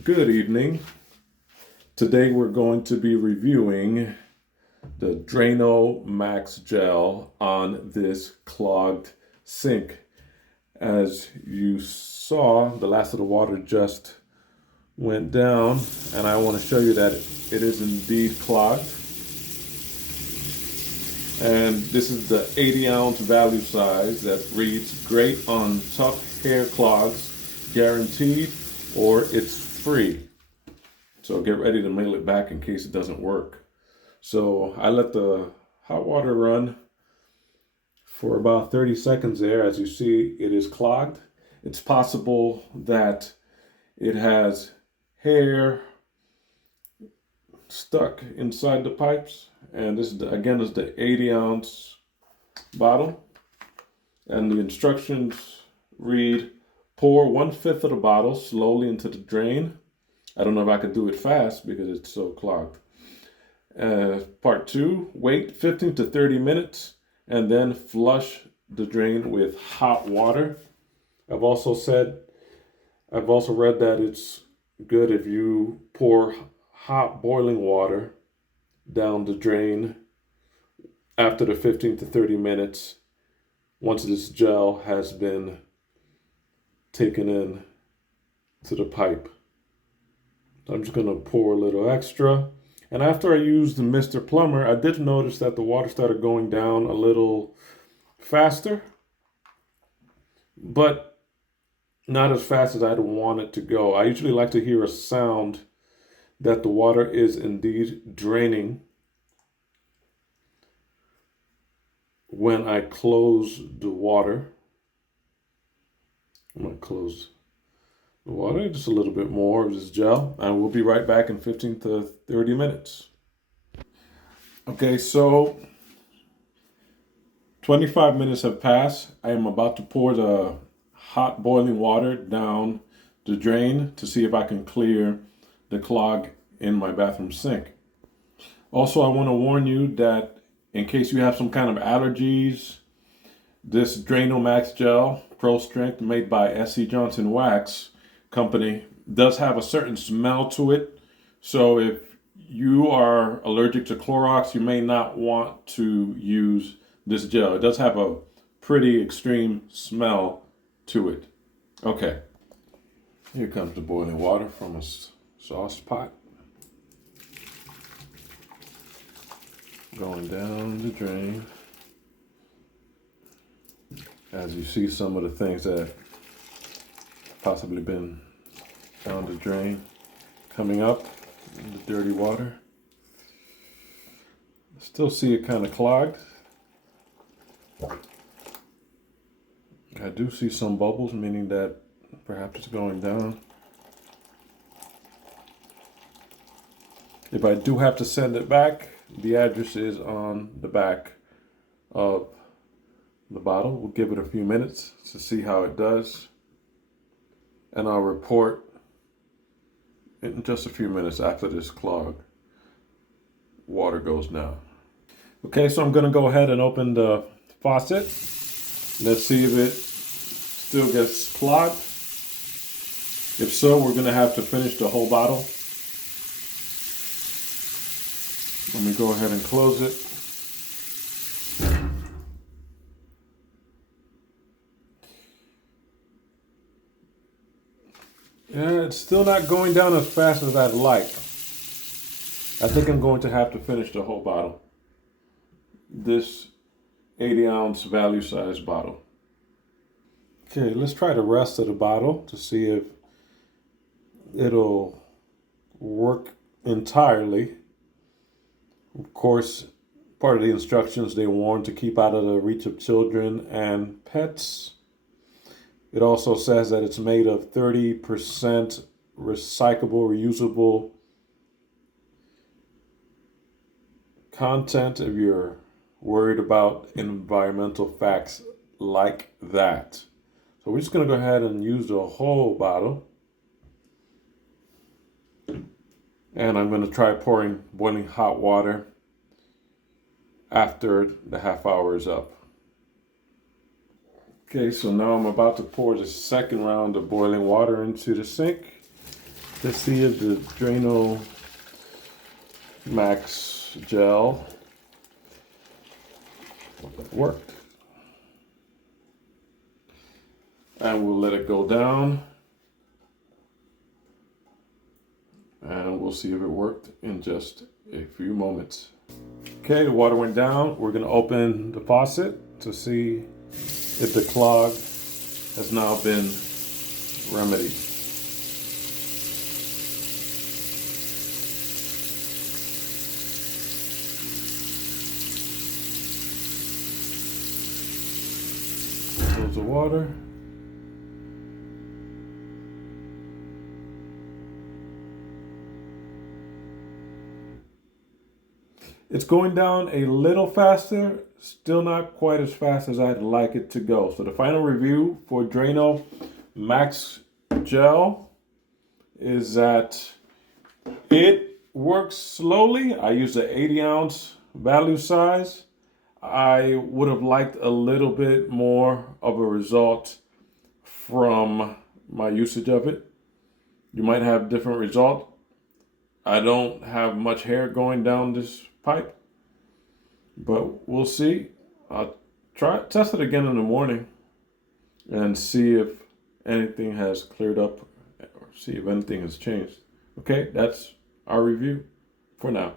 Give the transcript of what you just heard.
Good evening. Today we're going to be reviewing the Drano Max Gel on this clogged sink. As you saw, the last of the water just went down, and I want to show you that it is indeed clogged. And this is the 80-ounce value size that reads great on tough hair clogs, guaranteed, or it's free. So get ready to mail it back in case it doesn't work. So I let the hot water run for about 30 seconds there. As you see, it is clogged. It's possible that it has hair stuck inside the pipes. And this is again is the 80-ounce bottle. And the instructions read, pour 1/5 of the bottle slowly into the drain. I don't know if I could do it fast because it's so clogged. Part 2, wait 15 to 30 minutes and then flush the drain with hot water. I've also read that it's good if you pour hot boiling water down the drain after the 15 to 30 minutes once this gel has been taken in to the pipe. I'm just going to pour a little extra. And after I used the Mr. Plumber, I did notice that the water started going down a little faster, but not as fast as I'd want it to go. I usually like to hear a sound that the water is indeed draining when I close the water. I'm going to close the water, just a little bit more of this gel, and we'll be right back in 15 to 30 minutes. Okay, so 25 minutes have passed. I am about to pour the hot boiling water down the drain to see if I can clear the clog in my bathroom sink. Also, I want to warn you that in case you have some kind of allergies, this Drano Max Gel Pro Strength made by SC Johnson Wax Company does have a certain smell to it. So if you are allergic to Clorox, you may not want to use this gel. It does have a pretty extreme smell to it. Okay, here comes the boiling water from a sauce pot. Going down the drain. As you see, some of the things that have possibly been down the drain coming up in the dirty water. Still see it kind of clogged. I do see some bubbles, meaning that perhaps it's going down. If I do have to send it back, the address is on the back of the bottle. We'll give it a few minutes to see how it does, and I'll report in just a few minutes after this clogged water goes down. Okay, so I'm going to go ahead and open the faucet. Let's see if it still gets clogged. If so, we're going to have to finish the whole bottle. Let me go ahead and close it. Yeah, it's still not going down as fast as I'd like. I think I'm going to have to finish the whole bottle. This 80-ounce value size bottle. Okay, let's try the rest of the bottle to see if it'll work entirely. Of course, part of the instructions, they warn to keep out of the reach of children and pets. It also says that it's made of 30% recyclable, reusable content if you're worried about environmental facts like that. So we're just going to go ahead and use the whole bottle. And I'm going to try pouring boiling hot water after the half hour is up. Okay, so now I'm about to pour the second round of boiling water into the sink. to see if the Drano Max Gel worked. And we'll let it go down. And we'll see if it worked in just a few moments. Okay, the water went down. We're gonna open the faucet to see if the clog has now been remedied. Close the water. It's going down a little faster, still not quite as fast as I'd like it to go. So the final review for Drano Max Gel is that it works slowly. I use the 80-ounce value size. I would have liked a little bit more of a result from my usage of it. You might have different result. I don't have much hair going down this pipe, but we'll see. I'll test it again in the morning and see if anything has cleared up or see if anything has changed. Okay, that's our review for now.